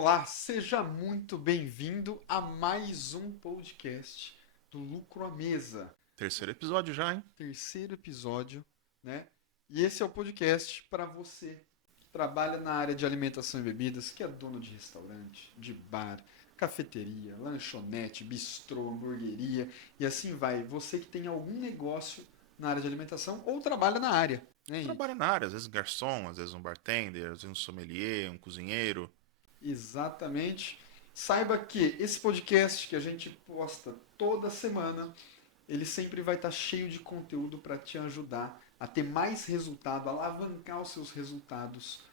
Olá, seja muito bem-vindo a mais um podcast do Lucro à Mesa. Terceiro episódio já, hein? Terceiro episódio, né? E esse é o podcast para você que trabalha na área de alimentação e bebidas, que é dono de restaurante, de bar, cafeteria, lanchonete, bistrô, hamburgueria e assim vai. Você que tem algum negócio na área de alimentação ou trabalha na área, né, Henrique? Trabalha na área, às vezes garçom, às vezes um bartender, às vezes um sommelier, um cozinheiro. Exatamente. Saiba que esse podcast que a gente posta toda semana, ele sempre vai estar cheio de conteúdo para te ajudar a ter mais resultado, a alavancar os seus resultados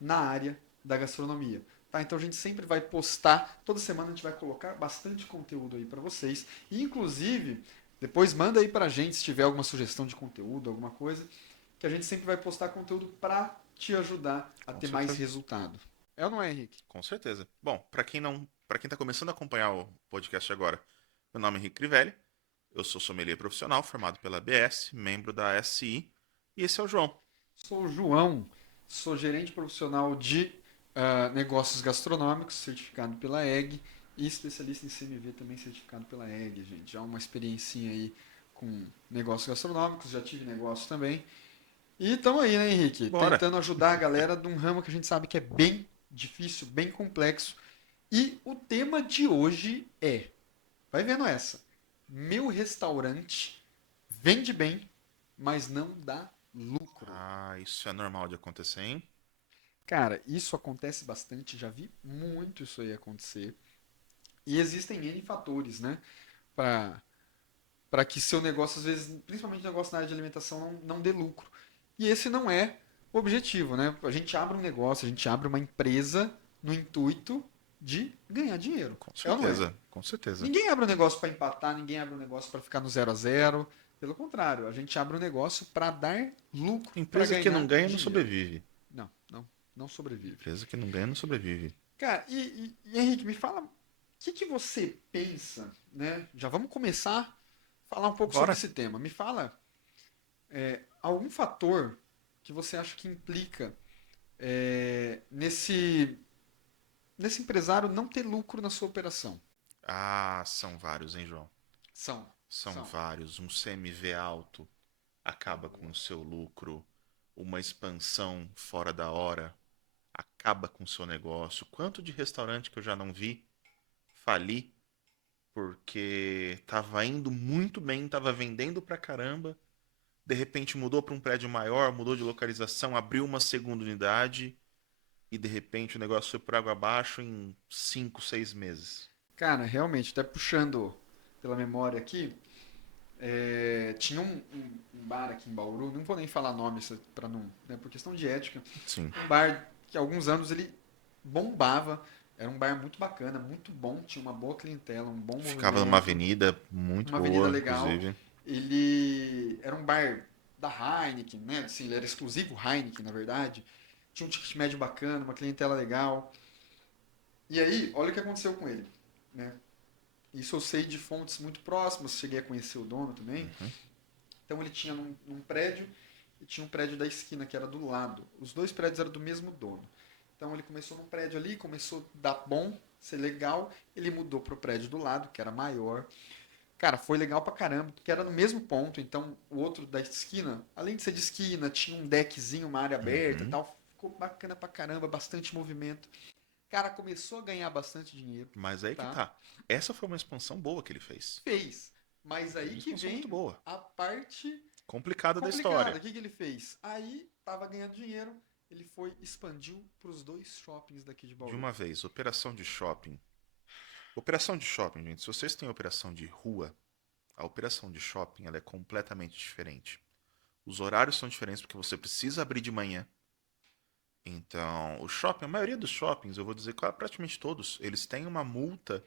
na área da gastronomia. Tá? Então a gente sempre vai postar, toda semana a gente vai colocar bastante conteúdo aí para vocês. E inclusive, depois manda aí para a gente se tiver alguma sugestão de conteúdo, alguma coisa, que a gente sempre vai postar conteúdo para te ajudar a Com ter mais certeza. resultado. É ou não é, Henrique? Com certeza. Bom, para quem tá começando a acompanhar o podcast agora, meu nome é Henrique Crivelli, eu sou sommelier profissional formado pela ABS, membro da SI, e esse é o João. Sou o João, sou gerente profissional de negócios gastronômicos, certificado pela EG, e especialista em CMV também certificado pela EG, gente. Já uma experiencinha aí com negócios gastronômicos, já tive negócio também. E estamos aí, né, Henrique? Bora. Tentando ajudar a galera de um ramo que a gente sabe que é bem difícil, bem complexo. E o tema de hoje é, vai vendo essa, meu restaurante vende bem, mas não dá lucro. Ah, isso é normal de acontecer, hein? Cara, isso acontece bastante, já vi muito isso aí acontecer. E existem N fatores, né? Para para que seu negócio, às vezes, principalmente negócio na área de alimentação, não dê lucro. E esse não é o objetivo, né? A gente abre um negócio, a gente abre uma empresa no intuito de ganhar dinheiro. Com É ou não é? certeza, com certeza. Ninguém abre um negócio para empatar, ninguém abre um negócio para ficar no zero a zero. Pelo contrário, a gente abre um negócio para dar lucro, para Empresa que não ganhar ganha não dinheiro. sobrevive. Não sobrevive. Empresa que não ganha não sobrevive. Cara, Henrique, me fala, o que você pensa, né? Já vamos começar a falar um pouco sobre Bora. esse tema. Me fala, algum fator que você acha que implica nesse empresário não ter lucro na sua operação? Ah, são vários, hein, João? São, São são. vários. Um CMV alto acaba com o seu lucro, uma expansão fora da hora acaba com o seu negócio. Quanto de restaurante que eu já não vi falir porque estava indo muito bem, estava vendendo pra caramba, de repente mudou para um prédio maior, mudou de localização, abriu uma segunda unidade e de repente o negócio foi por água abaixo em 5, 6 meses. Cara, realmente, até puxando pela memória aqui, tinha um bar aqui em Bauru, não vou nem falar nome para não, né, por questão de ética, Sim. um bar que há alguns anos ele bombava, era um bar muito bacana, muito bom, tinha uma boa clientela, um bom Ficava numa movimento, avenida muito uma avenida boa, legal. inclusive. Ele era um bar da Heineken, né? Assim, ele era exclusivo Heineken, na verdade. Tinha um ticket médio bacana, uma clientela legal. E aí, olha o que aconteceu com ele, né? Isso eu sei de fontes muito próximas, cheguei a conhecer o dono também. Uhum. Então ele tinha num prédio e tinha um prédio da esquina que era do lado. Os dois prédios eram do mesmo dono. Então ele começou num prédio ali, começou a dar bom, ser legal. Ele mudou pro prédio do lado, que era maior. Cara, foi legal pra caramba, porque era no mesmo ponto. Então o outro da esquina, além de ser de esquina, tinha um deckzinho, uma área aberta e Uhum. tal. Ficou bacana pra caramba, bastante movimento. Cara, começou a ganhar bastante dinheiro, Mas aí que tá? tá. Essa foi uma expansão boa que ele fez. Fez. Mas Foi aí uma que expansão muito vem boa. a parte Complicada da complicada. história. O que ele fez? Aí tava ganhando dinheiro, ele foi expandiu para os dois shoppings daqui de De Bauru. uma vez, operação de shopping. Operação de shopping, gente. Se vocês têm operação de rua, a operação de shopping ela é completamente diferente. Os horários são diferentes porque você precisa abrir de manhã. Então, o shopping, a maioria dos shoppings, eu vou dizer que praticamente todos, eles têm uma multa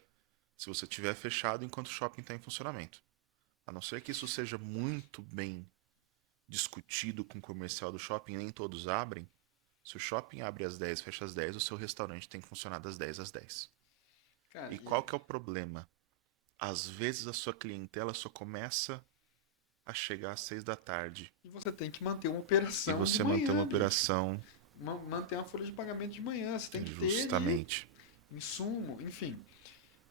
se você tiver fechado enquanto o shopping está em funcionamento. A não ser que isso seja muito bem discutido com o comercial do shopping, nem todos abrem. Se o shopping abre às 10, fecha às 10, o seu restaurante tem que funcionar das 10 às 10. Cara, E qual que é o problema? Às vezes a sua clientela só começa a chegar às 6 da tarde e você tem que manter uma e operação de você manter uma manhã, bicho. operação Manter uma folha de pagamento de manhã. Você tem que ter ali justamente. insumo, enfim.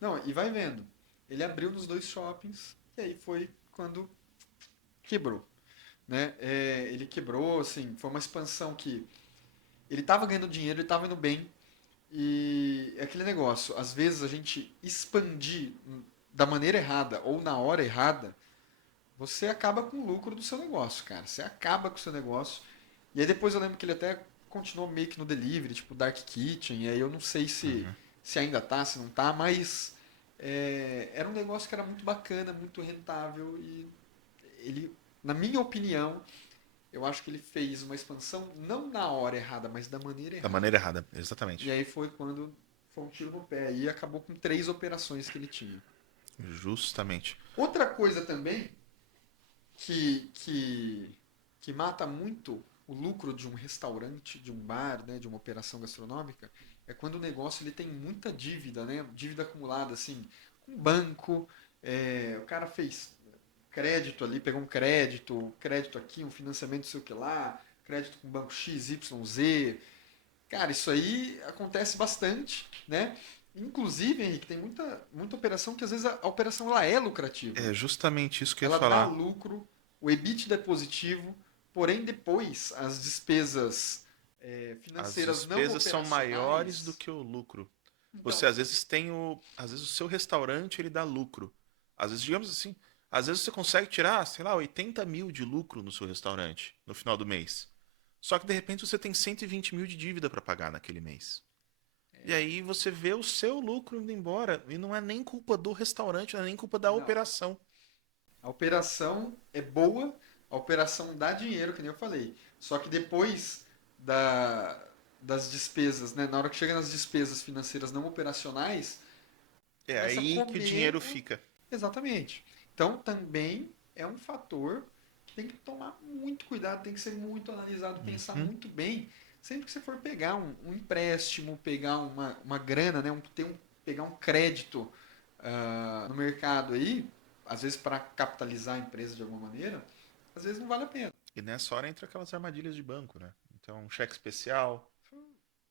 Não, e vai vendo. Ele abriu nos dois shoppings e aí foi quando quebrou, né? Ele quebrou, assim, foi uma expansão que ele estava ganhando dinheiro, ele estava indo bem e é aquele negócio, às vezes a gente expandir da maneira errada ou na hora errada, você acaba com o lucro do seu negócio, cara. Você acaba com o seu negócio. E aí depois eu lembro que ele até continuou meio que no delivery, tipo Dark Kitchen, e aí eu não sei Uhum. se ainda tá, se não tá, mas era um negócio que era muito bacana, muito rentável e ele, na minha opinião, eu acho que ele fez uma expansão não na hora errada, mas da maneira Da errada. maneira errada, E exatamente. aí foi quando foi um tiro no pé e acabou com 3 operações que ele tinha. Justamente. Outra coisa também que, que, que mata muito o lucro de um restaurante, de um bar, né, de uma operação gastronômica, é quando o negócio ele tem muita dívida, né, dívida acumulada, assim, com banco, o cara fez crédito ali, pegou um crédito aqui, um financiamento não sei o que lá, crédito com banco X, Y, Z. Cara, isso aí acontece bastante, né? Inclusive, Henrique, tem muita operação que às vezes a operação ela é lucrativa. É justamente isso que eu ia Ela dá falar. lucro, o EBITDA é positivo, porém depois as despesas As financeiras não despesas são maiores do operacionais. que o lucro. Então, Você às vezes tem o, às vezes o seu restaurante ele dá lucro. Às vezes, digamos assim, às vezes você consegue tirar, sei lá, 80 mil de lucro no seu restaurante no final do mês. Só que de repente você tem 120 mil de dívida para pagar naquele mês. E aí você vê o seu lucro indo embora e não é nem culpa do restaurante, não é nem culpa da não. operação. A operação é boa, a operação dá dinheiro, que nem eu falei. Só que depois da, das despesas, né, na hora que chega nas despesas financeiras não operacionais, É começa a aí que o comer dinheiro fica. exatamente. Então também é um fator que tem que tomar muito cuidado, tem que ser muito analisado, pensar Uhum. muito bem. Sempre que você for pegar um empréstimo, pegar uma grana, né, pegar um crédito no mercado aí, às vezes para capitalizar a empresa de alguma maneira, às vezes não vale a pena. E nessa hora entra aquelas armadilhas de banco, né? Então, um cheque especial,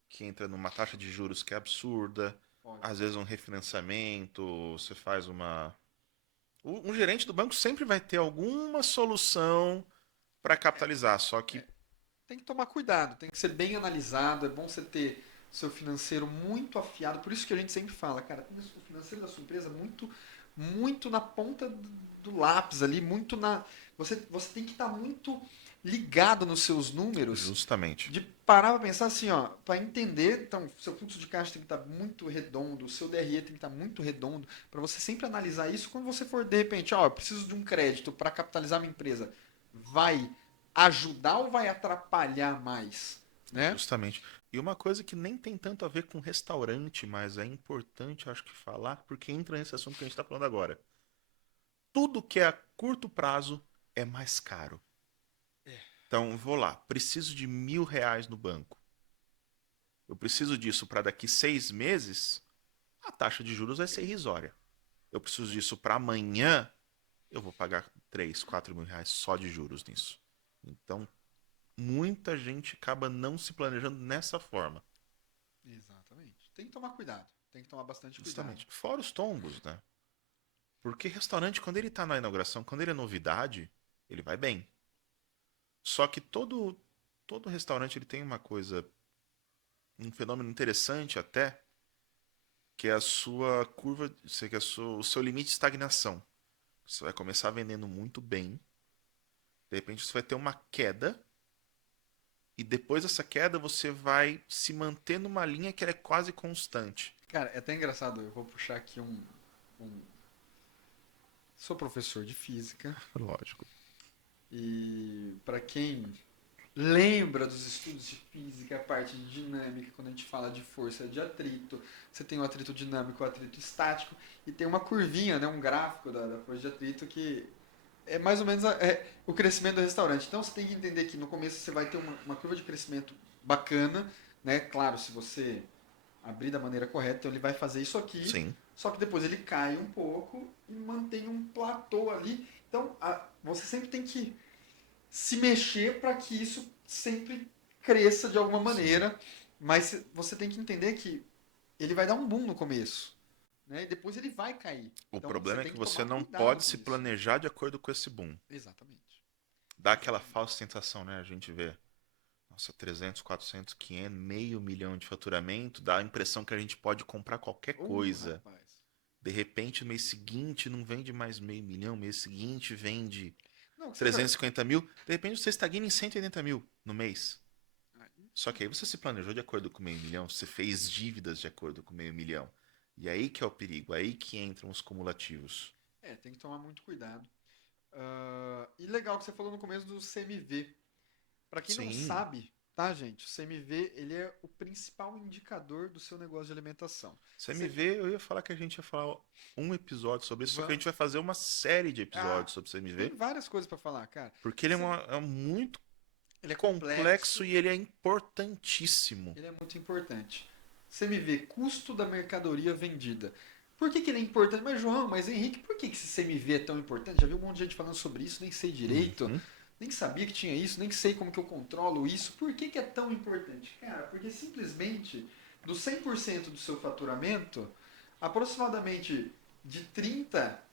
que entra numa taxa de juros que é absurda, Pode. às vezes um refinanciamento, você faz uma. Um gerente do banco sempre vai ter alguma solução para capitalizar, só que Tem que tomar cuidado, tem que ser bem analisado, é bom você ter seu financeiro muito afiado, por isso que a gente sempre fala, cara, tem o financeiro da sua empresa muito na ponta do lápis ali, muito na. Você tem que estar muito ligado nos seus números, justamente. de parar para pensar assim, ó, para entender, então, seu fluxo de caixa tem que estar muito redondo, o seu DRE tem que estar muito redondo, para você sempre analisar isso quando você for, de repente, ó, eu preciso de um crédito para capitalizar minha empresa. Vai ajudar ou vai atrapalhar mais, né? Justamente. E uma coisa que nem tem tanto a ver com restaurante, mas é importante, acho que falar, porque entra nesse assunto que a gente está falando agora. Tudo que é a curto prazo é mais caro. Então, vou lá, preciso de R$ 1.000 no banco. Eu preciso disso para daqui 6 meses, a taxa de juros vai ser irrisória. Eu preciso disso para amanhã, eu vou pagar 3, 4 mil reais só de juros nisso. Então, muita gente acaba não se planejando nessa forma. Exatamente. Tem que tomar cuidado, tem que tomar bastante cuidado. Justamente. Fora os tombos, né? Porque restaurante, quando ele tá na inauguração, quando ele é novidade, ele vai bem. Só que todo restaurante ele tem uma coisa, um fenômeno interessante até, que é a sua curva, que é o seu limite de estagnação. Você vai começar vendendo muito bem, de repente você vai ter uma queda, e depois dessa queda você vai se manter numa linha que ela é quase constante. Cara, é até engraçado, eu vou puxar aqui um. Sou professor de física Lógico. e para quem lembra dos estudos de física, a parte de dinâmica, quando a gente fala de força de atrito, você tem o atrito dinâmico, o atrito estático, e tem uma curvinha, né, um gráfico da força de atrito que é mais ou menos o crescimento do restaurante. Então você tem que entender que no começo você vai ter uma curva de crescimento bacana, né? Claro, se você abrir da maneira correta, então ele vai fazer isso aqui, Sim, só que depois ele cai um pouco e mantém um platô ali. Então você sempre tem que se mexer para que isso sempre cresça de alguma sim. maneira, mas você tem que entender que ele vai dar um boom no começo, né? E depois ele vai cair. O Então você problema é tem que que você tomar não cuidado pode com se isso. planejar de acordo com esse boom. Exatamente. Dá aquela Exatamente. falsa sensação, né? A gente vê, nossa, 300, 400, 500, meio milhão de faturamento, dá a impressão que a gente pode comprar qualquer coisa. Rapaz. De repente, no mês seguinte, não vende mais meio milhão, mês seguinte vende Não, que seja. 350 mil, de repente você estagna em 180 mil no mês. Só que aí você se planejou de acordo com meio milhão, você fez dívidas de acordo com meio milhão. E aí que é o perigo, aí que entram os cumulativos. Tem que tomar muito cuidado. E legal que você falou no começo do CMV. Para quem não Sim, sabe, tá, gente? O CMV ele é o principal indicador do seu negócio de alimentação. você me vê, eu ia falar que a gente ia falar um episódio sobre isso, só que a Va- gente vai fazer uma série de Ah, episódios sobre CMV, tem várias coisas para falar, cara. porque ele é, C- é muito Ele é complexo complexo, e ele é importantíssimo. ele é muito importante. CMV, custo da mercadoria vendida. Por que ele é importante? Mas, João, mas Henrique, por que esse CMV é tão importante? Já vi um monte de gente falando sobre isso, nem sei direito, Uhum. nem sabia que tinha isso, nem sei como que eu controlo isso. Por que é tão importante? Cara, porque simplesmente do 100% do seu faturamento, aproximadamente de 30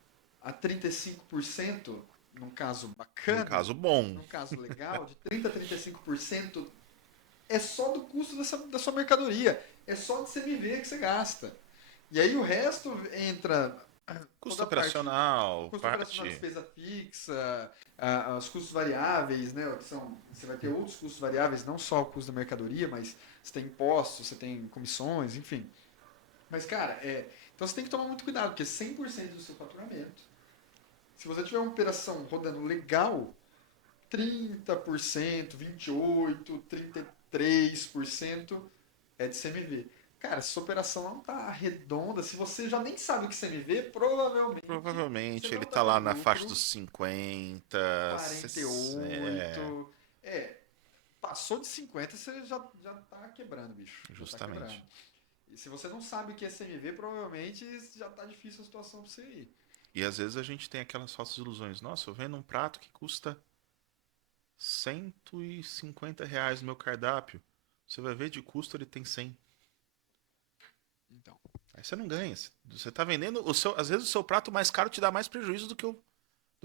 a 35%, num caso Num bacana, caso bom. num caso legal, de 30 a 35% é só do custo da sua mercadoria. É só de CMV que você gasta. E aí o resto entra Custo toda a parte operacional, custo operacional, parte. despesa fixa, os custos variáveis, né? Que são, você vai ter outros custos variáveis, não só o custo da mercadoria, mas você tem impostos, você tem comissões, enfim. Mas, cara, então você tem que tomar muito cuidado, porque 100% do seu faturamento, se você tiver uma operação rodando legal, 30%, 28%, 33% é de CMV. Cara, se sua operação não tá redonda, se você já nem sabe o que é CMV, provavelmente você Provavelmente ele não tá tá lá tendo na faixa lucro. dos 50. 48. Passou de 50, você já tá quebrando, bicho. Já tá quebrando. Justamente. E se você não sabe o que é CMV, provavelmente já tá difícil a situação pra você ir. E às vezes a gente tem aquelas falsas ilusões. Nossa, eu vendo um prato que custa R$ 150 no meu cardápio. Você vai ver de custo ele tem 100. Então, Aí você não ganha. Você tá vendendo o seu, às vezes o seu prato mais caro te dá mais prejuízo do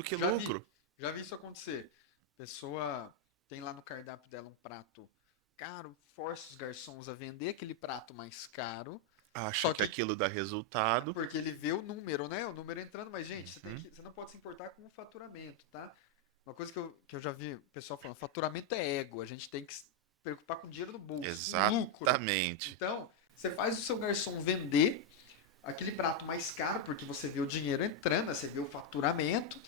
que já vi. lucro. Já vi isso acontecer. Pessoa tem lá no cardápio dela um prato caro, força os garçons a vender aquele prato mais caro, Acha só que que aquilo dá resultado. porque ele vê o número, né? O número entrando, mas gente, Uhum. você não pode se importar com o faturamento, tá? Uma coisa que eu já vi o pessoal falando, faturamento é ego, a gente tem que se preocupar com o dinheiro no bolso, com lucro. Exatamente. Então, você faz o seu garçom vender aquele prato mais caro, porque você vê o dinheiro entrando, você vê o faturamento.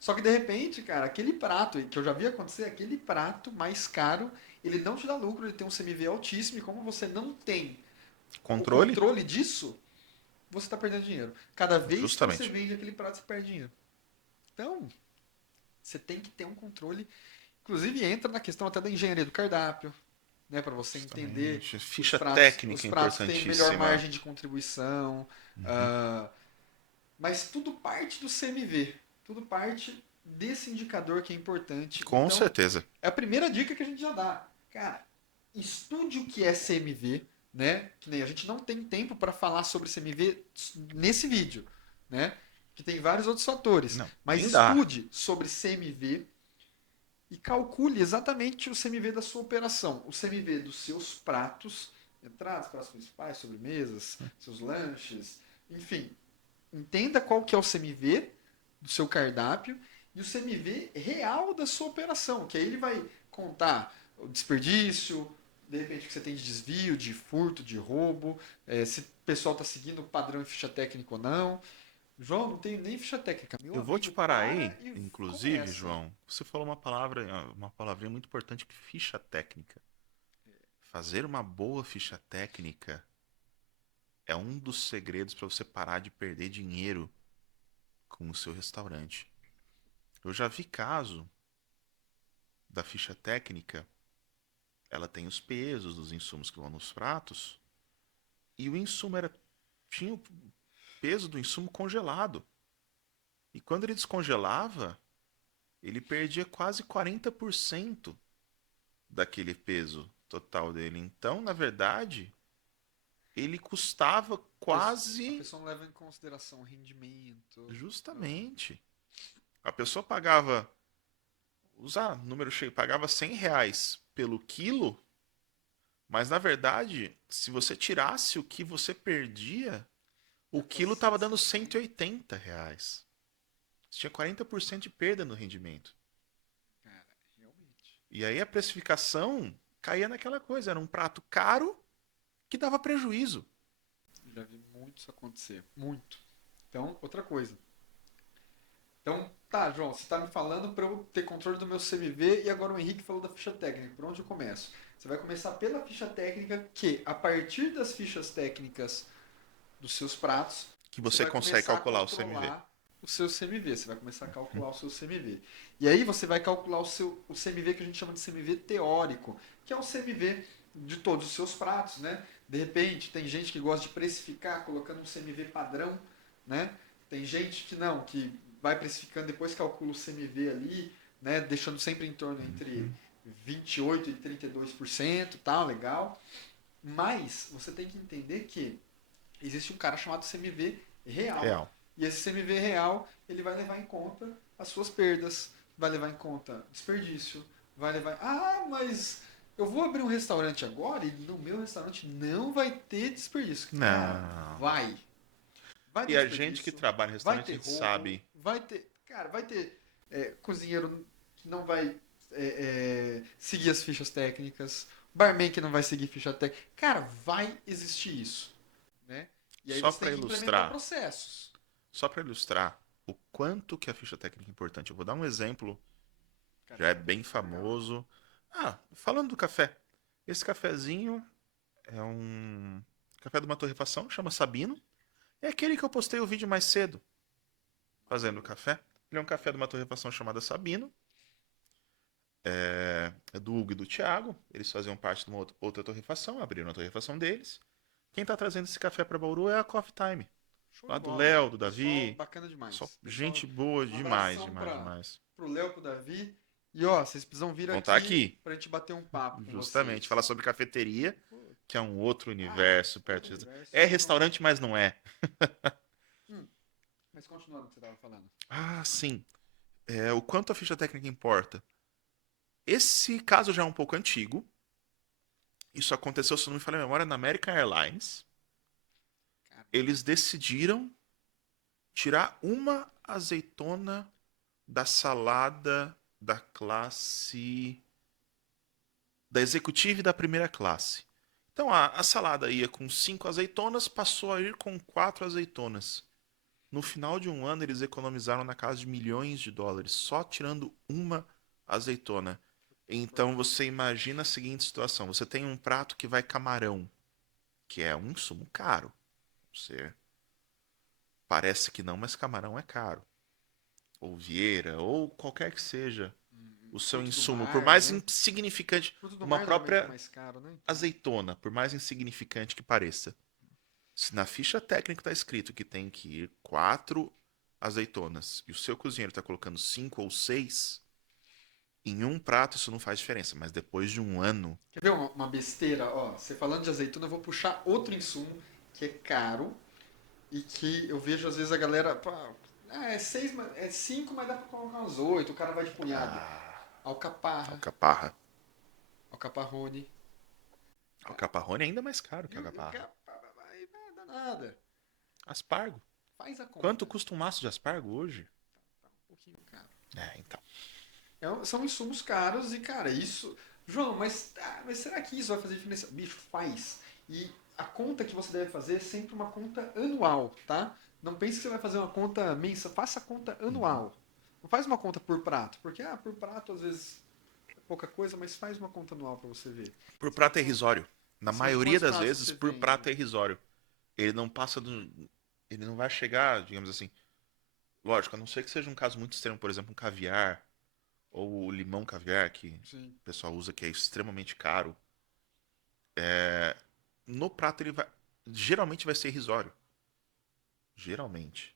Só que de repente, cara, aquele prato, que eu já vi acontecer, aquele prato mais caro, ele não te dá lucro, ele tem um CMV altíssimo, e como você não tem o Controle? controle disso, você está perdendo dinheiro. Cada vez que você Justamente. vende aquele prato, você perde dinheiro. Então, você tem que ter um controle. Inclusive, entra na questão até da engenharia do cardápio, né, para você entender Justamente. Ficha técnica os pratos que têm melhor importantíssima. margem de contribuição, Uhum. uh, mas tudo parte do CMV, tudo parte desse indicador que é importante. Com Então, certeza. é a primeira dica que a gente já dá. Cara, estude o que é CMV, né? Que nem a gente não tem tempo para falar sobre CMV nesse vídeo, né? Que tem vários outros fatores, Não, mas nem dá. estude sobre CMV e calcule exatamente o CMV da sua operação, o CMV dos seus pratos, entradas, pratos principais, sobremesas, seus lanches, enfim, entenda qual que é o CMV do seu cardápio e o CMV real da sua operação, que aí ele vai contar o desperdício, de repente o que você tem de desvio, de furto, de roubo, se o pessoal está seguindo o padrão em ficha técnica ou não. João, não tenho nem ficha técnica. Meu Eu vou te amigo, parar para aí, e inclusive, começa. João. Você falou uma palavrinha muito importante, que ficha técnica. Fazer uma boa ficha técnica é um dos segredos para você parar de perder dinheiro com o seu restaurante. Eu já vi caso da ficha técnica, ela tem os pesos dos insumos que vão nos pratos, e o insumo tinha o peso do insumo congelado. E quando ele descongelava, ele perdia quase 40% daquele peso total dele. Então, na verdade, ele custava A quase. pessoa não leva em consideração o rendimento. Justamente. A pessoa pagava, usar número cheio, pagava R$ 100 pelo quilo, mas na verdade, se você tirasse o que você perdia, o Ia pra quilo estava dando 150. R$ 180. Você tinha 40% de perda no rendimento. Cara, realmente. E aí a precificação caía naquela coisa, era um prato caro que dava prejuízo. Já vi muito isso acontecer. Muito. Então, outra coisa. Então, tá, João, você está me falando para eu ter controle do meu CMV e agora o Henrique falou da ficha técnica. Por onde eu começo? Você vai começar pela ficha técnica, que a partir das fichas técnicas dos seus pratos, Que você você vai consegue começar a calcular o CMV. controlar o seu CMV. Você vai começar a calcular o seu CMV. E aí você vai calcular o CMV que a gente chama de CMV teórico, que é o CMV de todos os seus pratos, né? De repente, tem gente que gosta de precificar colocando um CMV padrão, né? Tem gente que não, que vai precificando, depois calcula o CMV ali, né? Deixando sempre em torno entre 28% e 32%, tá? Legal. Mas você tem que entender que existe um cara chamado CMV real. Real. E esse CMV real, ele vai levar em conta as suas perdas, vai levar em conta desperdício, vai levar. Ah, mas eu vou abrir um restaurante agora e no meu restaurante não vai ter desperdício. Cara, Não. vai. Vai E ter a gente que desperdício, trabalha em vai restaurante, a ter gente roubo, sabe. vai ter. Cara, vai ter cozinheiro que não vai seguir as fichas técnicas, barman que não vai seguir ficha técnica. Cara, vai existir isso, né? E aí Só você para tem que implementar ilustrar, processos. só para ilustrar o quanto que a ficha técnica é importante. Eu vou dar um exemplo, Cara, já é ficha bem técnica é legal. famoso. Ah, falando do café. Esse cafezinho é um café de uma torrefação, chama Sabino. É aquele que eu postei o vídeo mais cedo, fazendo o Maravilha. café. Ele é um café de uma torrefação chamada Sabino. É do Hugo e do Thiago. Eles faziam parte de uma outra torrefação, abriram a torrefação deles. Quem está trazendo esse café para Bauru é a Coffee Time. Show de Lá do bola. Léo, do Pessoal Davi. bacana Só demais. Pessoal, gente boa um demais, abração demais, para demais. pro Léo, pro Davi. E ó, vocês precisam vir Vão estar aqui aqui, pra gente bater um papo com justamente, falar vocês. sobre cafeteria, Pô, que é um outro ah, universo outro perto disso. universo. É Vocês vão. restaurante, mas não é. Hum, mas continuando o que você estava falando. Ah, sim. O quanto a ficha técnica importa. Esse caso já é um pouco antigo. Isso aconteceu, se não me falha a memória, na American Airlines. Cara, Eles decidiram tirar uma azeitona da salada da classe da executiva e da primeira classe. Então a salada ia com 5 azeitonas, passou a ir com 4 azeitonas. No final de um ano, eles economizaram na casa de milhões de dólares, só tirando uma azeitona. Então você imagina a seguinte situação: você tem um prato que vai camarão, que é um insumo caro. Você parece que não, mas camarão é caro. Ou vieira, ou qualquer que seja o seu fruto do insumo, por mar, mais né? insignificante, Fruto do uma mar normalmente é própria mais caro, né? Então, azeitona, por mais insignificante que pareça, se na ficha técnica está escrito que tem que ir 4 azeitonas e o seu cozinheiro está colocando 5 ou 6, em um prato isso não faz diferença, mas depois de um ano. quer ver uma besteira? Ó, você falando de azeitona, eu vou puxar outro insumo que é caro e que eu vejo às vezes a galera. Pá, é seis, é cinco, mas dá pra colocar uns oito. O cara vai de punhado. Ah, Alcaparra, alcaparra. alcaparrone. Cara, Alcaparrone é ainda mais caro que e o alcaparra. cara vai dar nada. Aspargo. Faz a Quanto conta. custa um maço de aspargo hoje? Tá um pouquinho caro. Então. São insumos caros e, cara, isso. João, mas será que isso vai fazer diferença? Bicho, faz. E a conta que você deve fazer é sempre uma conta anual, tá? Não pense que você vai fazer uma conta mensal, faça a conta Uhum. anual. Não faz uma conta por prato, porque por prato às vezes é pouca coisa, mas faz uma conta anual para você ver. Por prato é irrisório. Na Em cima de maioria quantos das pratos vezes, você por vende? prato é irrisório. Ele não passa do. Ele não vai chegar, digamos assim. Lógico, a não ser que seja um caso muito extremo, por exemplo, um caviar ou o limão caviar, que Sim. o pessoal usa, que é extremamente caro. No prato ele vai. Geralmente vai ser irrisório. Geralmente.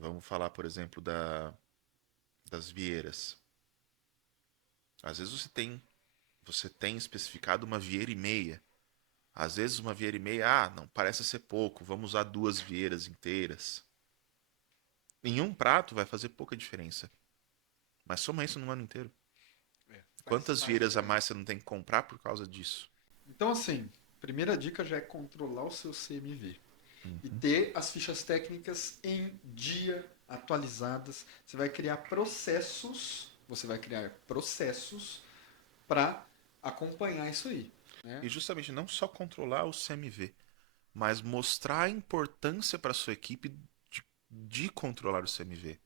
Vamos falar, por exemplo, das vieiras. Às vezes você tem especificado uma vieira e meia. Às vezes uma vieira e meia, não, parece ser pouco, vamos usar 2 vieiras inteiras. Em um prato vai fazer pouca diferença. Mas soma isso no ano inteiro. Quantas Faz vieiras a diferença. mais você não tem que comprar por causa disso? Então, assim, primeira dica já é controlar o seu CMV. E Uhum. ter as fichas técnicas em dia, atualizadas. Você vai criar processos para acompanhar isso aí. Né? E justamente não só controlar o CMV, mas mostrar a importância para a sua equipe de controlar o CMV.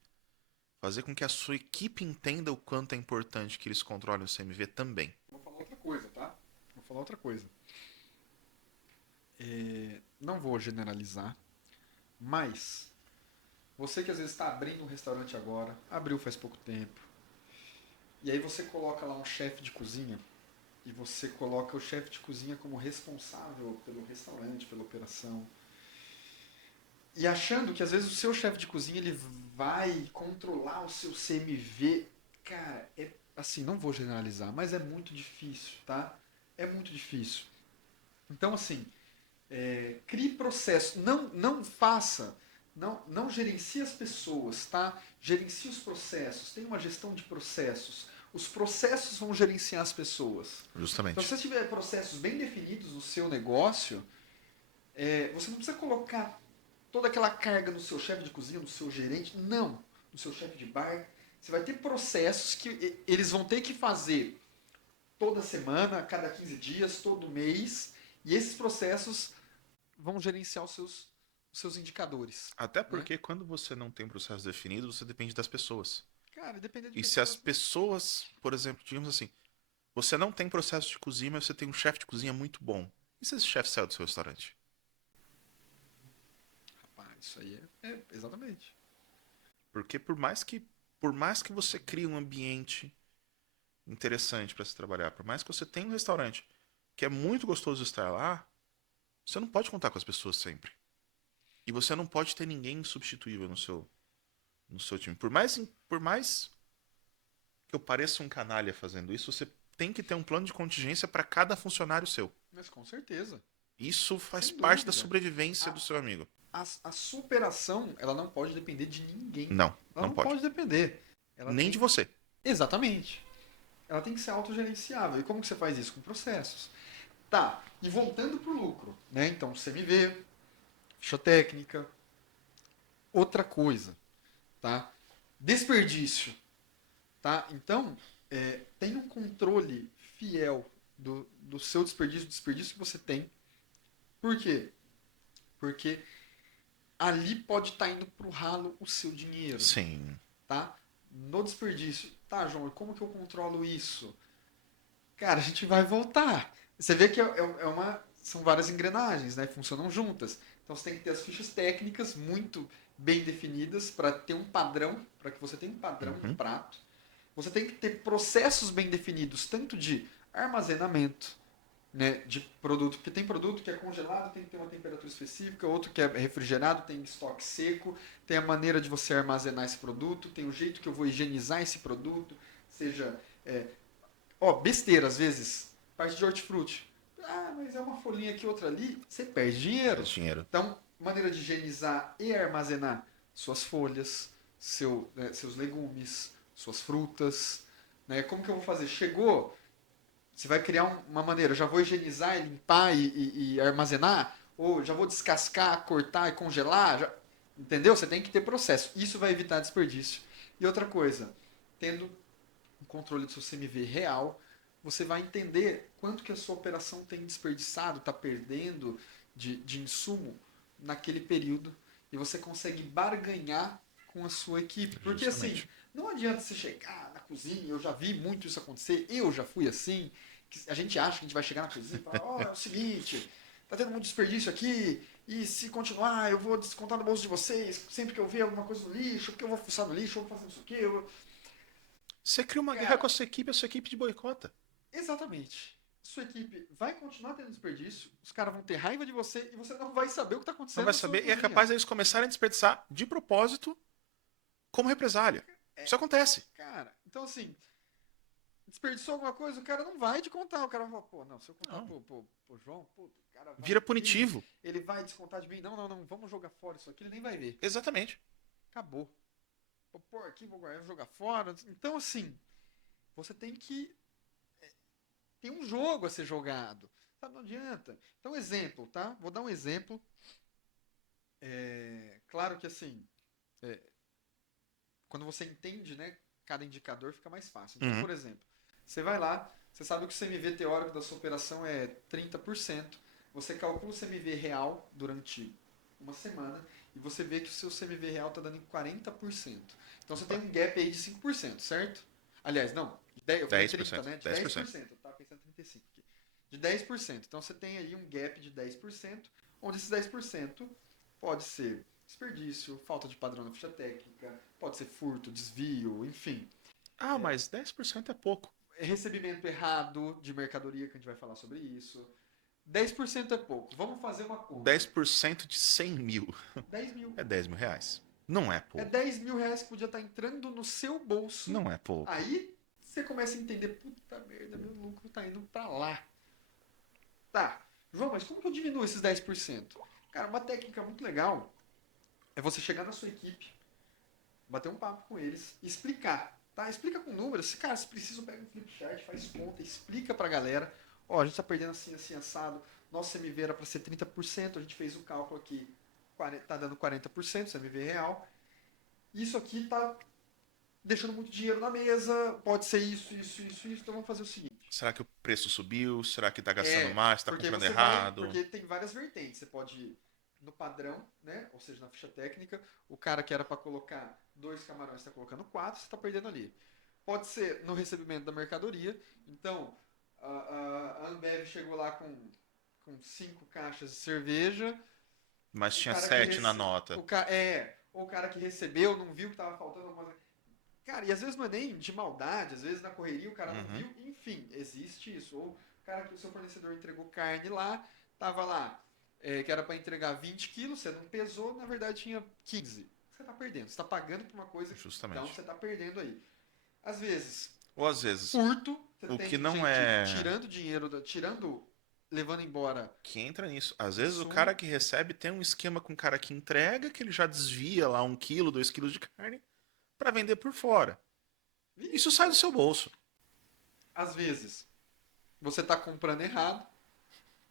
Fazer com que a sua equipe entenda o quanto é importante que eles controlem o CMV também. Vou falar outra coisa, tá? Vou falar outra coisa. Não vou generalizar, mas você que às vezes está abrindo um restaurante agora, abriu faz pouco tempo, e aí você coloca lá um chefe de cozinha, e você coloca o chefe de cozinha como responsável pelo restaurante, pela operação, e achando que às vezes o seu chefe de cozinha ele vai controlar o seu CMV, cara, é assim, não vou generalizar, mas é muito difícil, tá? É muito difícil. Então, assim, crie processo, não faça, não gerencie as pessoas, tá? Gerencie os processos, tenha uma gestão de processos. Os processos vão gerenciar as pessoas. Então, se Justamente. você tiver processos bem definidos no seu negócio, você não precisa colocar toda aquela carga no seu chefe de cozinha, no seu gerente, não, no seu chefe de bar. Você vai ter processos que eles vão ter que fazer toda semana, a cada 15 dias, todo mês, e esses processos vão gerenciar os seus indicadores. Até Né? porque quando você não tem um processo definido, você depende das pessoas. Cara, dependendo de E se as pessoas. pessoas, por exemplo, digamos assim, você não tem processo de cozinha, mas você tem um chefe de cozinha muito bom. E se esse chefe saiu do seu restaurante? Rapaz, isso aí é exatamente. Porque por mais que você crie um ambiente interessante para se trabalhar, por mais que você tenha um restaurante que é muito gostoso de estar lá, você não pode contar com as pessoas sempre. E você não pode ter ninguém substituível no seu time. Por mais que eu pareça um canalha fazendo isso, você tem que ter um plano de contingência para cada funcionário seu. Mas com certeza. Isso faz Sem parte da dúvida. sobrevivência do A, seu amigo. a superação, ela não pode depender de ninguém. Não, Ela não não pode. pode depender. Ela Nem de tem. você. Exatamente. Ela tem que ser autogerenciável. E como que você faz isso? Com processos. Tá. E voltando pro lucro. Né? Então, CMV, ficha técnica. Outra coisa. Tá? Desperdício. Tá? Então, tenha um controle fiel do seu desperdício, do desperdício que você tem. Por quê? Porque ali pode estar indo pro ralo o seu dinheiro. Sim. Tá? No desperdício. Tá, João, como que eu controlo isso? Cara, a gente vai voltar. Você vê que são várias engrenagens, né? Funcionam juntas. Então você tem que ter as fichas técnicas muito bem definidas para ter um padrão, para que você tenha um padrão no Uhum. prato. Você tem que ter processos bem definidos, tanto de armazenamento, né, de produto, porque tem produto que é congelado, tem que ter uma temperatura específica, outro que é refrigerado, tem estoque seco, tem a maneira de você armazenar esse produto, tem o jeito que eu vou higienizar esse produto, seja, besteira às vezes, parte de hortifruti. Ah, mas é uma folhinha aqui, outra ali, você perde dinheiro. Faz dinheiro. Então, maneira de higienizar e armazenar suas folhas, seus legumes, suas frutas, né? Como que eu vou fazer? Chegou, você vai criar uma maneira, já vou higienizar e limpar e armazenar, ou já vou descascar, cortar e congelar, entendeu? Você tem que ter processo. Isso vai evitar desperdício. E outra coisa, tendo um controle do seu CMV real, você vai entender quanto que a sua operação tem desperdiçado, está perdendo de insumo naquele período e você consegue barganhar com a sua equipe. Porque assim, Justamente. não adianta você chegar na cozinha, eu já vi muito isso acontecer, eu já fui assim, que a gente acha que a gente vai chegar na cozinha e falar, é o seguinte, tá tendo muito desperdício aqui, e se continuar, eu vou descontar no bolso de vocês, sempre que eu ver alguma coisa no lixo, porque eu vou fuçar no lixo, eu vou fazer isso aqui, Você cria uma guerra com Cara, a sua equipe de boicota. exatamente. Sua equipe vai continuar tendo desperdício, os caras vão ter raiva de você e você não vai saber o que está Não acontecendo vai na sua saber e é cozinha. capaz deles começarem a desperdiçar de propósito como represália. Isso acontece. Cara, então assim, desperdiçou alguma coisa, o cara não vai te contar. O cara vai falar, pô, não, se eu contar Não. pro João, pô, cara Vira punitivo. ele vai descontar de mim. Não, não, não, vamos jogar fora isso aqui, ele nem vai ver. Exatamente. Acabou. Vou pôr aqui, vou guardar, vou jogar fora. Então, assim, você tem que ter um jogo a ser jogado. Sabe, não adianta. Então, exemplo, tá? Vou dar um exemplo. Claro que, assim, é, quando você entende, né, cada indicador fica mais fácil. Então, Uhum. por exemplo, você vai lá, você sabe que o CMV teórico da sua operação é 30%, você calcula o CMV real durante uma semana e você vê que o seu CMV real está dando em 40%. Então você tem Opa. um gap aí de 5%, certo? Aliás, não, eu falei 30, 10%. né? De 10%. 10%, eu estava pensando em 35 aqui. De 10%. Então você tem aí um gap de 10%, onde esses 10% pode ser desperdício, falta de padrão na ficha técnica, pode ser furto, desvio, enfim. Ah, mas 10% é pouco. Recebimento errado de mercadoria, que a gente vai falar sobre isso. 10% é pouco. Vamos fazer uma conta. 10% de 100 mil 10 mil. é 10 mil reais. Não é É pouco. 10 mil reais que podia estar entrando no seu bolso. Não é pouco. Aí você começa a entender, puta merda, meu lucro tá indo pra lá. Tá, João, mas como que eu diminuo esses 10%? Cara, uma técnica muito legal é você chegar na sua equipe, bater um papo com eles e explicar, tá? Explica com números. Cara, se precisa, pega um flipchart, faz conta, explica pra galera. Ó, a gente tá perdendo assim, assim, assado. Nosso CMV era pra ser 30%, a gente fez o cálculo aqui, tá dando 40%, CMV real. Isso aqui tá deixando muito dinheiro na mesa, pode ser isso, isso, isso, isso, então vamos fazer o seguinte. Será que o preço subiu? Será que tá gastando mais? Tá Porque comprando você vai, errado? porque tem várias vertentes. Você pode ir no padrão, né? Ou seja, na ficha técnica, o cara que era para colocar 2 camarões está colocando 4, você está perdendo ali. Pode ser no recebimento da mercadoria. Então, a Ambev chegou lá com 5 caixas de cerveja. Mas O tinha cara que 7 na nota. ou o cara que recebeu não viu que estava faltando alguma coisa. Cara, e às vezes não é nem de maldade, às vezes na correria o cara não Uhum. viu, enfim, existe isso. Ou o cara que o seu fornecedor entregou carne lá, tava lá, que era para entregar 20 quilos, você não pesou, na verdade tinha 15. Você tá perdendo, você tá pagando por uma coisa, então Justamente. você tá perdendo aí. Às vezes, Ou às vezes, furto, você o que tem não gente é. tirando dinheiro, levando embora Que entra nisso. Às vezes o cara insumo. que recebe tem um esquema com o cara que entrega, que ele já desvia lá 1 quilo, 2 quilos de carne para vender por fora. Isso sai do Então, seu bolso. às vezes, você tá comprando errado.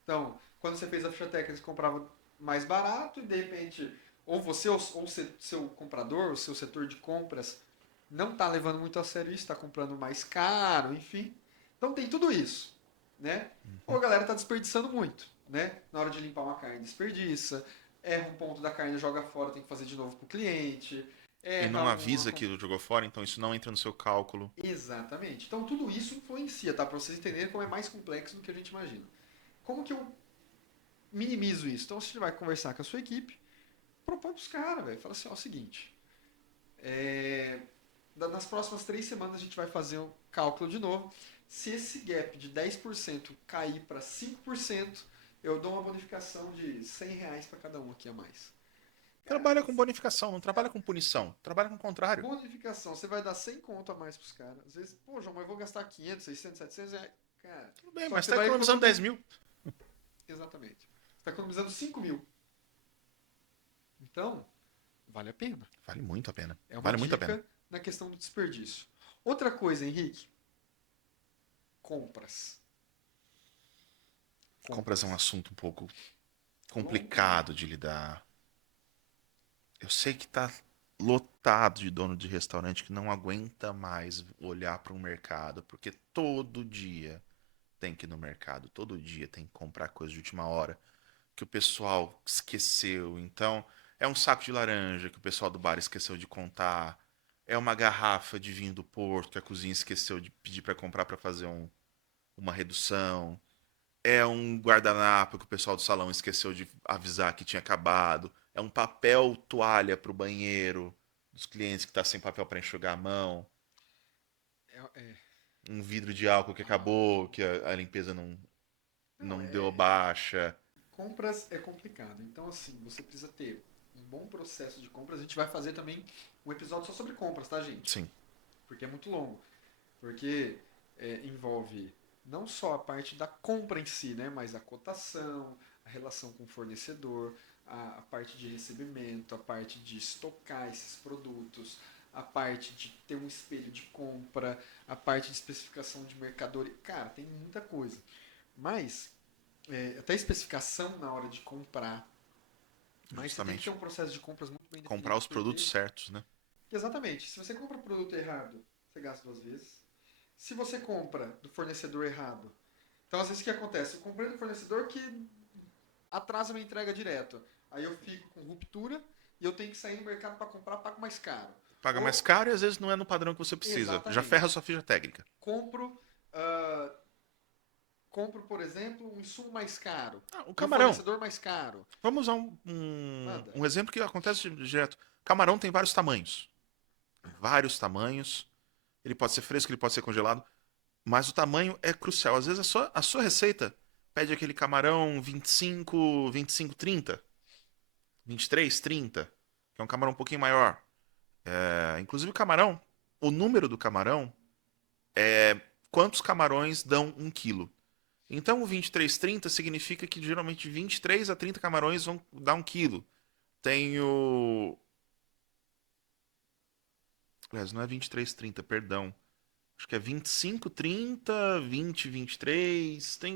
Então, quando você fez a ficha técnica, você comprava mais barato e de repente, ou você ou seu comprador, o seu setor de compras, não está levando muito a sério isso, está comprando mais caro, enfim. Então tem tudo isso, né? Ou a galera está desperdiçando muito, né? Na hora de limpar uma carne, desperdiça, erra um ponto da carne, joga fora, tem que fazer de novo para o cliente, E não erra uma... avisa que jogou fora, então isso não entra no seu cálculo. Exatamente. Então tudo isso influencia, tá? Para vocês entenderem como é mais complexo do que a gente imagina. Como que eu minimizo isso? Então você vai conversar com a sua equipe, propõe pros caras, velho. Fala assim, ó, é o seguinte, nas próximas 3 semanas a gente vai fazer um cálculo de novo. Se esse gap de 10% cair para 5%, eu dou uma bonificação de R$ 100 para cada um aqui a mais. Cara, Trabalha com bonificação, não trabalha com punição. Trabalha com o contrário. bonificação, você vai dar 100 conto a mais pros caras. Às vezes, pô, João, mas eu vou gastar 500, 600, 700, cara. Tudo bem, Só que mas você tá vai economizando 10 mil. Exatamente. Você está economizando 5 mil. Então, vale a pena. Vale muito a pena. É uma Vale muito a pena. dica na questão do desperdício. Outra coisa, Henrique, compras. Compras é um assunto um pouco complicado de lidar. Eu sei que tá lotado de dono de restaurante que não aguenta mais olhar para um mercado, porque todo dia tem que ir no mercado, todo dia tem que comprar coisa de última hora que o pessoal esqueceu. Então, é um saco de laranja que o pessoal do bar esqueceu de contar, é uma garrafa de vinho do Porto que a cozinha esqueceu de pedir para comprar para fazer uma redução. É um guardanapo que o pessoal do salão esqueceu de avisar que tinha acabado. É um papel toalha para o banheiro dos clientes que está sem papel para enxugar a mão. É, é, Um vidro de álcool que acabou, que a limpeza não, não deu baixa. compras é complicado. Então, assim, você precisa ter um bom processo de compras. A gente vai fazer também um episódio só sobre compras, tá, gente? Sim, Porque é muito longo. Porque envolve não só a parte da compra em si, né? Mas a cotação, a relação com o fornecedor, a parte de recebimento, a parte de estocar esses produtos, a parte de ter um espelho de compra, a parte de especificação de mercadoria. Cara, tem muita coisa. Mas, até especificação na hora de comprar. Mas você tem que ter Justamente. um processo de compras muito bem Comprar definido, os produtos porque certos, né? exatamente. Se você compra o produto errado, você gasta duas vezes. Se você compra do fornecedor errado, então às vezes o que acontece? Eu comprei do fornecedor que atrasa minha entrega direto. Aí eu fico com ruptura e eu tenho que sair no mercado para comprar, pago mais caro. Paga mais Ou, caro e às vezes não é no padrão que você precisa. Já ferra a exatamente, sua ficha técnica. compro, ah, compro, por exemplo, um insumo mais caro, Ah, o do camarão. fornecedor mais caro. Vamos usar um, Manda. um exemplo que acontece direto. Camarão tem vários tamanhos. Vários tamanhos. Ele pode ser fresco, ele pode ser congelado. Mas o tamanho é crucial. Às vezes a sua receita pede aquele camarão 25, 25, 30, 23, 30, que é um camarão um pouquinho maior. Inclusive o camarão, o número do camarão é quantos camarões dão 1 quilo. Então o 23,30 significa que geralmente 23 a 30 camarões vão dar 1 quilo. Tem o. Aliás, não é 23,30, perdão. Acho que é 25,30, 20, 23. Acho que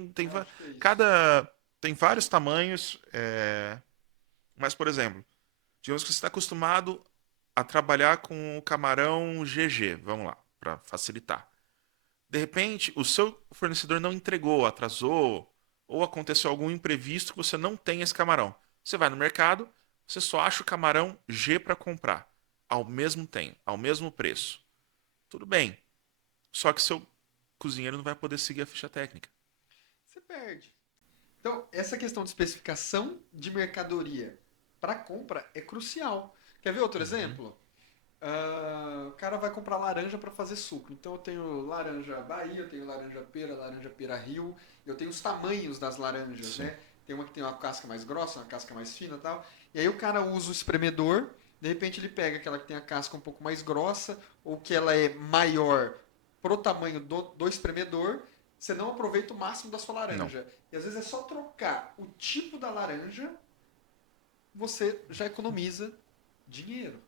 é isso. Cada. Tem vários tamanhos. Mas, por exemplo, digamos que você está acostumado a trabalhar com o camarão GG. Vamos lá, para facilitar. De repente, o seu fornecedor não entregou, atrasou, ou aconteceu algum imprevisto que você não tem esse camarão. Você vai no mercado, você só acha o camarão G para comprar, ao mesmo preço. Tudo bem. Só que seu cozinheiro não vai poder seguir a ficha técnica. Você perde. Então, essa questão de especificação de mercadoria para compra é crucial. Quer ver outro Uhum. exemplo? O cara vai comprar laranja para fazer suco. Então eu tenho laranja Bahia, eu tenho laranja pera Rio, eu tenho os tamanhos das laranjas, Sim. né? Tem uma que tem uma casca mais grossa, uma casca mais fina e tal. E aí o cara usa o espremedor, de repente ele pega aquela que tem a casca um pouco mais grossa, ou que ela é maior pro tamanho do espremedor, você não aproveita o máximo da sua Não. laranja. E às vezes é só trocar o tipo da laranja, você já economiza dinheiro.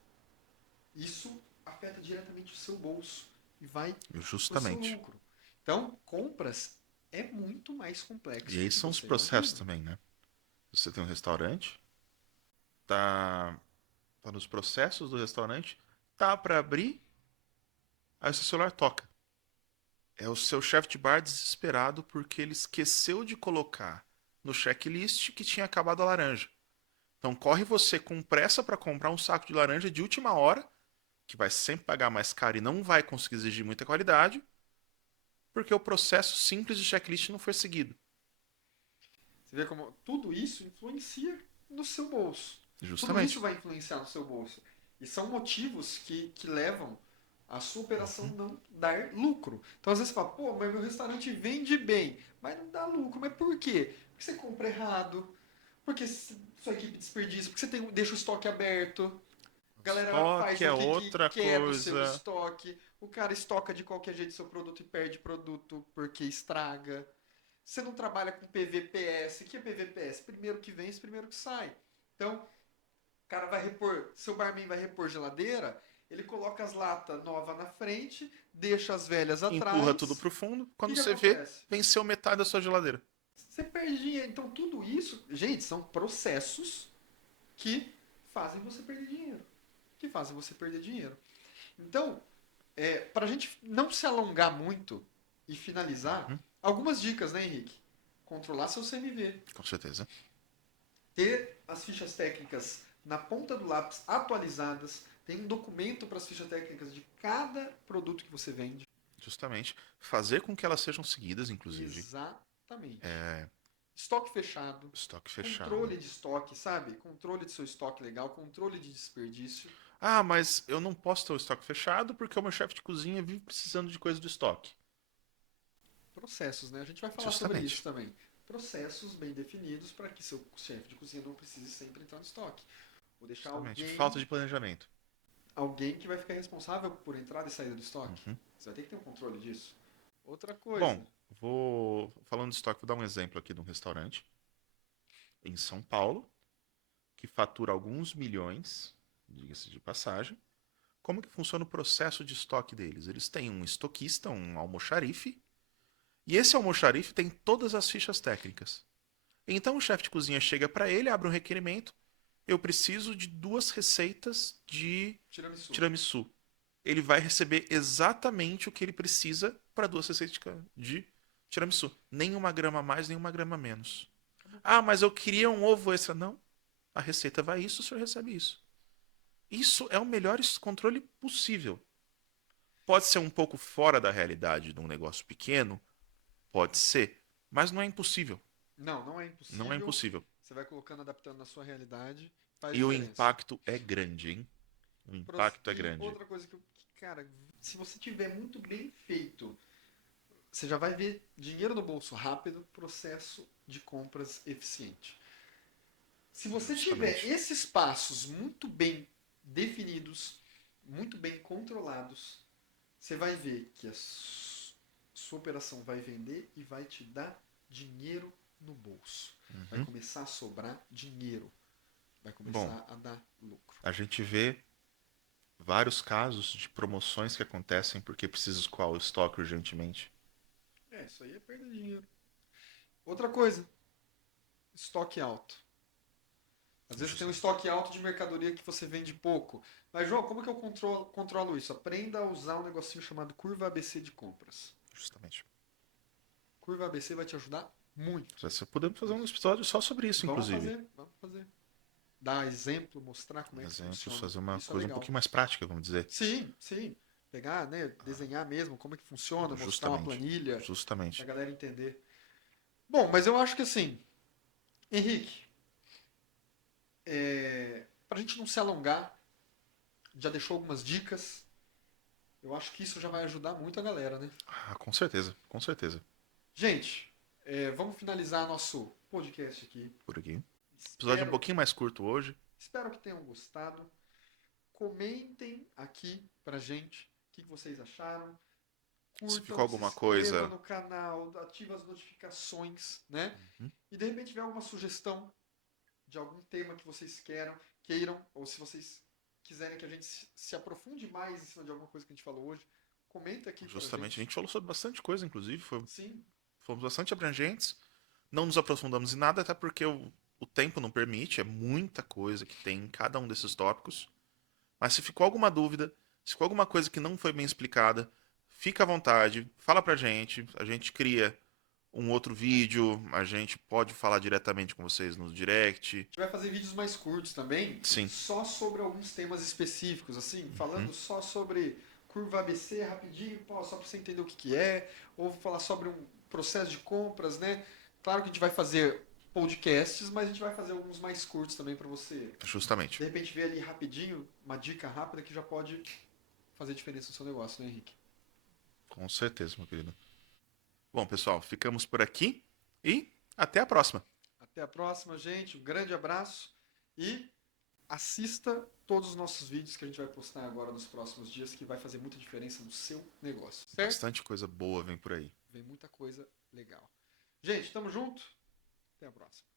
Isso afeta diretamente o seu bolso e vai para o seu Justamente. lucro. Então, compras é muito mais E complexo do aí que são os você processos imagina. também, né? Você tem um restaurante, tá nos processos do restaurante, tá para abrir, aí o seu celular toca. É o seu chefe de bar desesperado porque ele esqueceu de colocar no checklist que tinha acabado a laranja. Então corre você com pressa para comprar um saco de laranja de última hora, que vai sempre pagar mais caro e não vai conseguir exigir muita qualidade, porque o processo simples de checklist não foi seguido. Você vê como tudo isso influencia no seu bolso. Tudo isso Justamente. vai influenciar no seu bolso. E são motivos que levam a sua operação Uhum. não dar lucro. Então, às vezes você fala, pô, mas meu restaurante vende bem, mas não dá lucro. Mas por quê? Porque você compra errado, porque sua equipe desperdiça, porque você deixa o estoque aberto. A galera faz Estoque o é que outra quer do seu coisa. estoque. O cara estoca de qualquer jeito seu produto e perde produto porque estraga. Você não trabalha com PVPS. O que é PVPS? Primeiro que vem, primeiro que sai. Então, o cara vai repor, seu barman vai repor geladeira, ele coloca as latas novas na frente, deixa as velhas Empurra tudo atrás. pro fundo. O que, Quando que você vê, acontece? venceu metade da sua geladeira. Você perde dinheiro. Então, tudo isso, gente, são processos que fazem você perder dinheiro. Que fazem você perder dinheiro. Então, para a gente não se alongar muito e finalizar, Uhum. algumas dicas, né, Henrique? Controlar seu CMV, Com certeza. ter as fichas técnicas na ponta do lápis atualizadas, tem um documento para as fichas técnicas de cada produto que você vende. Justamente. Fazer com que elas sejam seguidas, inclusive. Exatamente. É, Estoque fechado, estoque fechado. controle de estoque, sabe? Controle de seu estoque legal, controle de desperdício. Ah, mas eu não posso ter o estoque fechado porque o meu chefe de cozinha vive precisando de coisa do estoque. Processos, né? A gente vai falar sobre isso Justamente. também. Processos bem definidos para que seu chefe de cozinha não precise sempre entrar no estoque. Vou deixar Justamente. Falta alguém, de planejamento. alguém que vai ficar responsável por entrada e saída do estoque. Uhum. Você vai ter que ter um controle disso. Outra Bom, coisa, falando de estoque, vou dar um exemplo aqui de um restaurante. em São Paulo, que fatura alguns milhões, diga-se de passagem. Como que funciona o processo de estoque deles? Eles têm um estoquista, um almoxarife, e esse almoxarife tem todas as fichas técnicas. Então o chefe de cozinha chega para ele, abre um requerimento, eu preciso de 2 receitas de Tiramisu. tiramisu. Ele vai receber exatamente o que ele precisa para 2 receitas de tiramisu. Nem 1 grama a mais, nem 1 grama a menos. Ah, mas eu queria um ovo extra. Não. A receita vai isso, o senhor recebe isso. Isso é o melhor controle possível. Pode ser um pouco fora da realidade de um negócio pequeno, pode ser, mas não é impossível. Não, não é Não é impossível. impossível. Você vai colocando, adaptando na sua realidade, faz E o diferença. impacto é grande, hein? O impacto é E grande. outra coisa cara, se você tiver muito bem feito, você já vai ver dinheiro no bolso rápido, processo de compras eficiente. Se você tiver Justamente. esses passos muito bem definidos, muito bem controlados, você vai ver que a sua operação vai vender e vai te dar dinheiro no bolso. Vai Uhum. começar a sobrar dinheiro. Vai Bom, começar a dar lucro. a gente vê vários casos de promoções que acontecem porque precisa escoar o estoque urgentemente. Isso aí é perda de dinheiro. Outra coisa, estoque alto. Às vezes tem um Justamente. estoque alto de mercadoria que você vende pouco. Mas, João, como que eu controlo isso? Aprenda a usar um negocinho chamado curva ABC de compras. Justamente. Curva ABC vai te ajudar muito Se podemos fazer um nisso. episódio só sobre isso, Vamos inclusive. fazer, vamos fazer. Dar exemplo, mostrar como é que Exemplos, funciona. fazer uma Isso é coisa um legal. pouquinho mais prática, vamos dizer. Sim, sim. Pegar, né, desenhar mesmo como é que funciona, mostrar uma Justamente. planilha pra Justamente. galera entender. Bom, mas eu acho que assim, Henrique, pra gente não se alongar, já deixou algumas dicas. Eu acho que isso já vai ajudar muito a galera, né? Ah, com certeza, com certeza. Gente, vamos finalizar nosso podcast aqui. Por aqui. Episódio um Espero, pouquinho mais curto hoje. espero que tenham gostado. Comentem aqui pra gente o que vocês acharam. Se ficou Curtam, se alguma inscrevam coisa. no canal, ativem as notificações, né? Uhum. E de repente tiver alguma sugestão de algum tema que vocês queiram, ou se vocês quiserem que a gente se aprofunde mais em cima de alguma coisa que a gente falou hoje, comenta aqui pra Justamente. A gente. gente falou sobre bastante coisa, inclusive. Sim, Fomos bastante abrangentes. Não nos aprofundamos em nada, até porque o tempo não permite. É muita coisa que tem em cada um desses tópicos. Mas se ficou alguma dúvida, se ficou alguma coisa que não foi bem explicada, fica à vontade, fala pra gente. A gente cria um outro vídeo, a gente pode falar diretamente com vocês no direct. a gente vai fazer vídeos mais curtos também, Sim. só sobre alguns temas específicos, assim, Uhum. falando só sobre curva ABC rapidinho, pô, só para você entender o que é, ou falar sobre um processo de compras, né? Claro que a gente vai fazer podcasts, mas a gente vai fazer alguns mais curtos também para você, Justamente. de repente, ver ali rapidinho, uma dica rápida que já pode fazer diferença no seu negócio, né, Henrique? Com certeza, meu querido. Bom, pessoal, ficamos por aqui e até a próxima. Até a próxima, gente. Um grande abraço e assista todos os nossos vídeos que a gente vai postar agora nos próximos dias, que vai fazer muita diferença no seu negócio, certo? Bastante coisa boa vem por aí. Vem muita coisa legal. Gente, tamo junto. Até a próxima.